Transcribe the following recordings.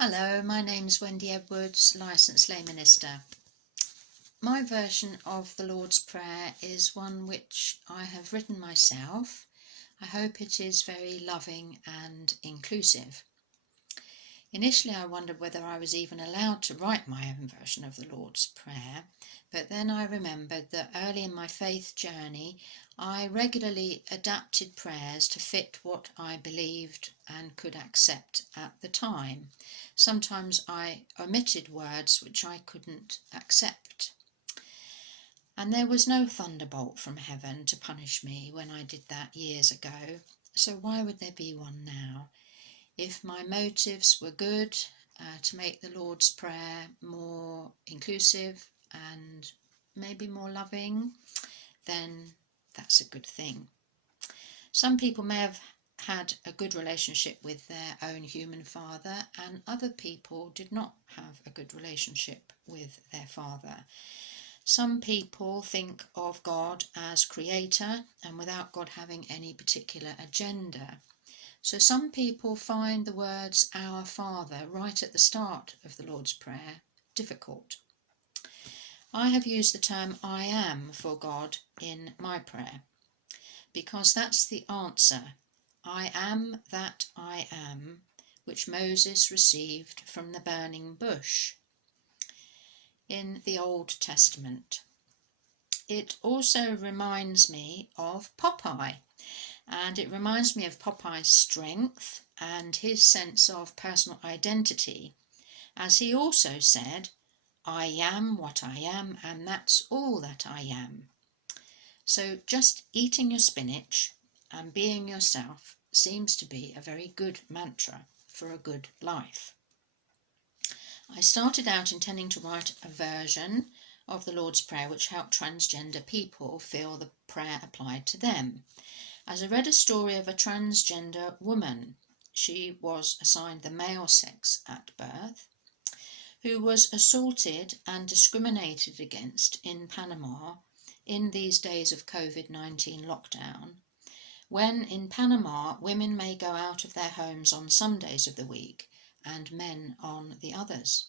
Hello, my name's Wendy Edwards, licensed lay minister. My version of the Lord's Prayer is one which I have written myself. I hope it is very loving and inclusive. Initially I wondered whether I was even allowed to write my own version of the Lord's Prayer, but then I remembered that early in my faith journey I regularly adapted prayers to fit what I believed and could accept at the time. Sometimes I omitted words which I couldn't accept. And there was no thunderbolt from heaven to punish me when I did that years ago, so why would there be one now? If my motives were good, to make the Lord's Prayer more inclusive and maybe more loving, then that's a good thing. Some people may have had a good relationship with their own human father, and other people did not have a good relationship with their father. Some people think of God as creator and without God having any particular agenda. So some people find the words Our Father right at the start of the Lord's Prayer difficult. I have used the term I am for God in my prayer because that's the answer. I am that I am, which Moses received from the burning bush in the Old Testament. It also reminds me of Popeye. And it reminds me of Popeye's strength and his sense of personal identity, as he also said, I am what I am, and that's all that I am. So just eating your spinach and being yourself seems to be a very good mantra for a good life. I started out intending to write a version of the Lord's Prayer which helped transgender people feel the prayer applied to them. As I read a story of a transgender woman, she was assigned the male sex at birth, who was assaulted and discriminated against in Panama in these days of COVID-19 lockdown, when in Panama women may go out of their homes on some days of the week and men on the others.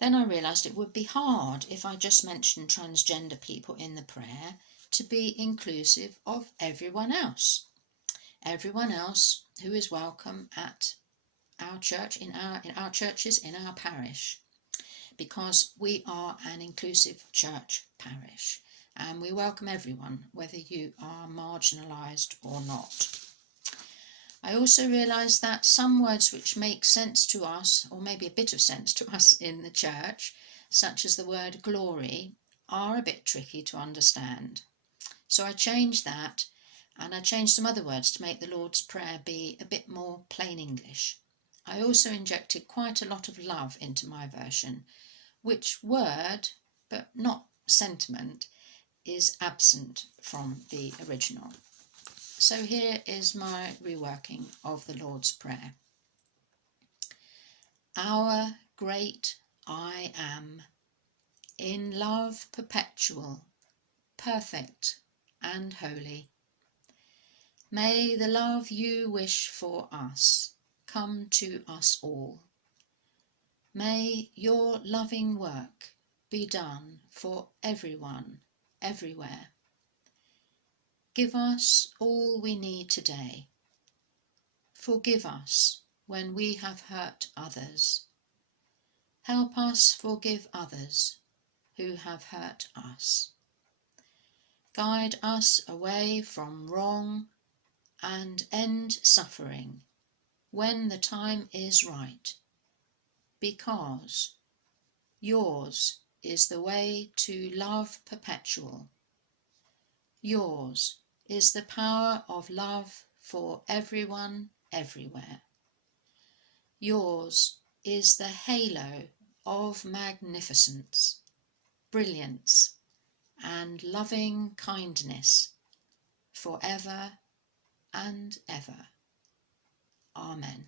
Then I realised it would be hard if I just mentioned transgender people in the prayer to be inclusive of everyone else who is welcome at our church, in our churches, in our parish, because we are an inclusive church parish and we welcome everyone, whether you are marginalised or not. I also realised that some words which make sense to us, or maybe a bit of sense to us in the church, such as the word glory, are a bit tricky to understand. So I changed that, and I changed some other words to make the Lord's Prayer be a bit more plain English. I also injected quite a lot of love into my version, which word, but not sentiment, is absent from the original. So here is my reworking of the Lord's Prayer. Our great I am, in love perpetual, perfect and holy. May the love you wish for us come to us all. May your loving work be done for everyone, everywhere. Give us all we need today. Forgive us when we have hurt others. Help us forgive others who have hurt us. Guide us away from wrong and end suffering when the time is right, because yours is the way to love perpetual. Yours is the power of love for everyone, everywhere. Yours is the halo of magnificence, brilliance, and loving kindness forever and ever. Amen.